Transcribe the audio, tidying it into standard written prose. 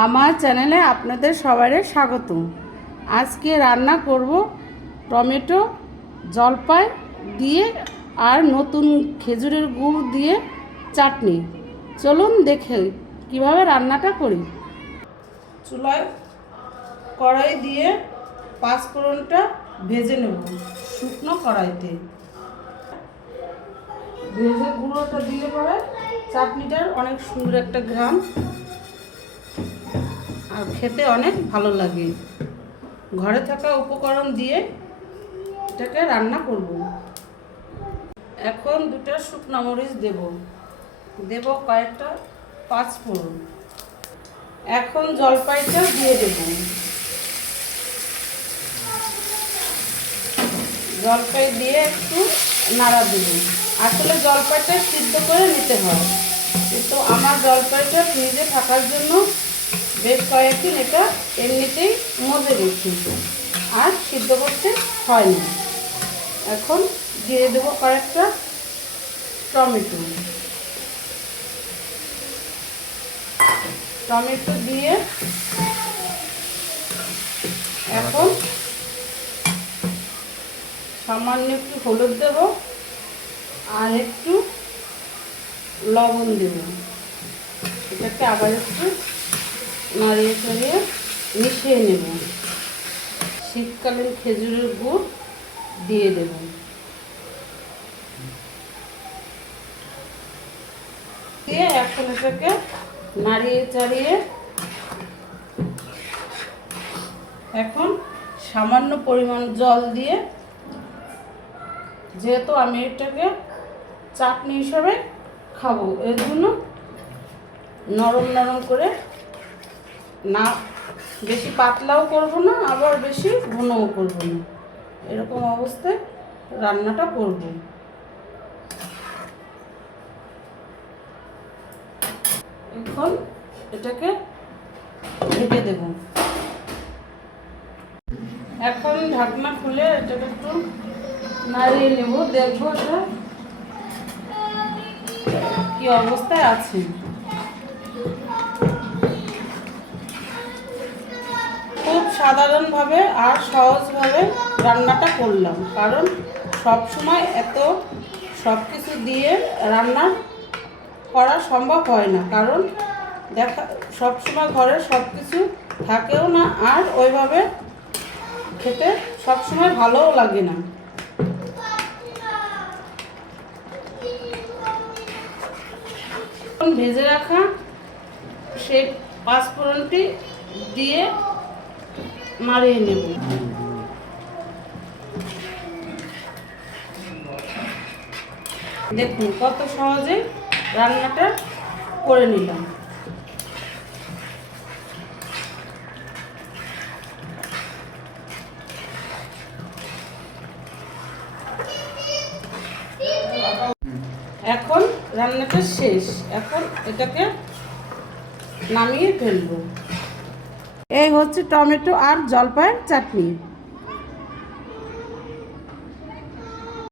আমার চ্যানেলে আপনাদের সবাইকে স্বাগত। আজকে রান্না করব টমেটো, জলপাই দিয়ে আর নতুন খেজুরের গুড় দিয়ে চাটনি। চলুন দেখে কিভাবে রান্নাটা করি। চুলায় কড়াই দিয়ে পাঁচফোড়নটা ভেজে নেব শুকনো কড়াইতে। ভেজে গুঁড়োটা দিলে পরে চাটনিটার অনেক সুন্দর একটা ঘ্রাণ আর খেতে অনেক ভালো লাগে। ঘরে থাকা উপকরণ দিয়ে এটাকে রান্না করব। এখন দুটো শুকনো মরিচ দেব কয়েকটা পাঁচফোড়ন। এখন জলপাইটা দিয়ে দেব। জলপাই দিয়ে একটু নাড়া দেব। আসলে জলপাইটা সিদ্ধ করে নিতে হয়, কিন্তু আমার জলপাইটা ফ্রিজে থাকার জন্য বেশ কয়েকদিন এটা এমনিতেই মজে গেছে আর সিদ্ধ করতে হয়নি। এখন দিয়ে দেবো কয়েকটা টমেটো দিয়ে এখন সামান্য একটু হলুদ দেব আর একটু লবণ দেব। এটাকে আবার একটু নাড়িয়ে চাড়িয়ে মিশিয়ে নেব। শীতকালীন খেজুরের গুড় দিয়ে দেব। দিয়ে এখন এটাকে নাড়িয়ে চাড়িয়ে এখন সামান্য পরিমাণ জল দিয়ে, যেহেতু আমি এটাকে চাটনি হিসাবে খাবো, এর জন্য নরম নরম করে, না বেশি পাতলাও করব না আবার বেশি ঘনও করব না, এরকম অবস্থায় রান্নাটা করব। এখন এটাকে ঢেকে দেব। এখন ঢাকনা খুলে এটাকে একটু নাড়িয়ে নেব, দেখবো এটা কি অবস্থায় আছে। খুব সাধারণভাবে আর সহজভাবে রান্নাটা করলাম, কারণ সব সময় এত সব কিছু দিয়ে রান্না করা সম্ভব হয় না, কারণ সব সময় ঘরে সব কিছু থাকেও না আর ওইভাবে খেতে সব সময় ভালোও লাগে না। ভেজে রাখা সেই পাঁচফোড়নটি দিয়ে মারিয়ে নেব। দেখুন কত সহজে রান্নাটা করে নিলাম। এখন রান্নাটা শেষ, এখন এটাকে নামিয়ে ফেলবো। এই হচ্ছে টমেটো আর জলপাইয়ের চাটনি।